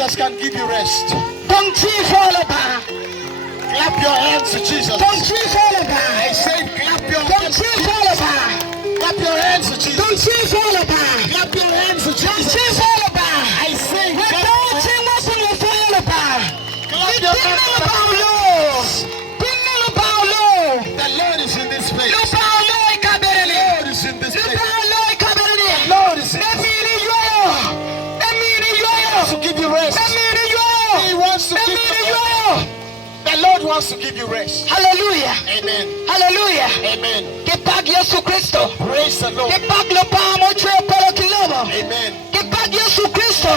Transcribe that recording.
Jesus can give you rest. Don't you fall apart. Clap your hands to Jesus. Don't you fall apart. I said clap your Don't hands. you fall apart. Clap your hands to Jesus. Don't you fall apart. Clap your hands to Don't Jesus. you fall apart. I say clap Without your hands. him, what's in your fall apart? Clap your hands. The Lord is in this place. The Lord is in this place. The Lord is in this place. To give you rest. He wants to give you rest. The Lord wants to give you rest. Hallelujah. Amen. Hallelujah. Amen. Kipag Yesu Kristo. Praise the Lord. Kipag lo pa mo chwe palo kilobo. Amen. Kipag Yesu Kristo.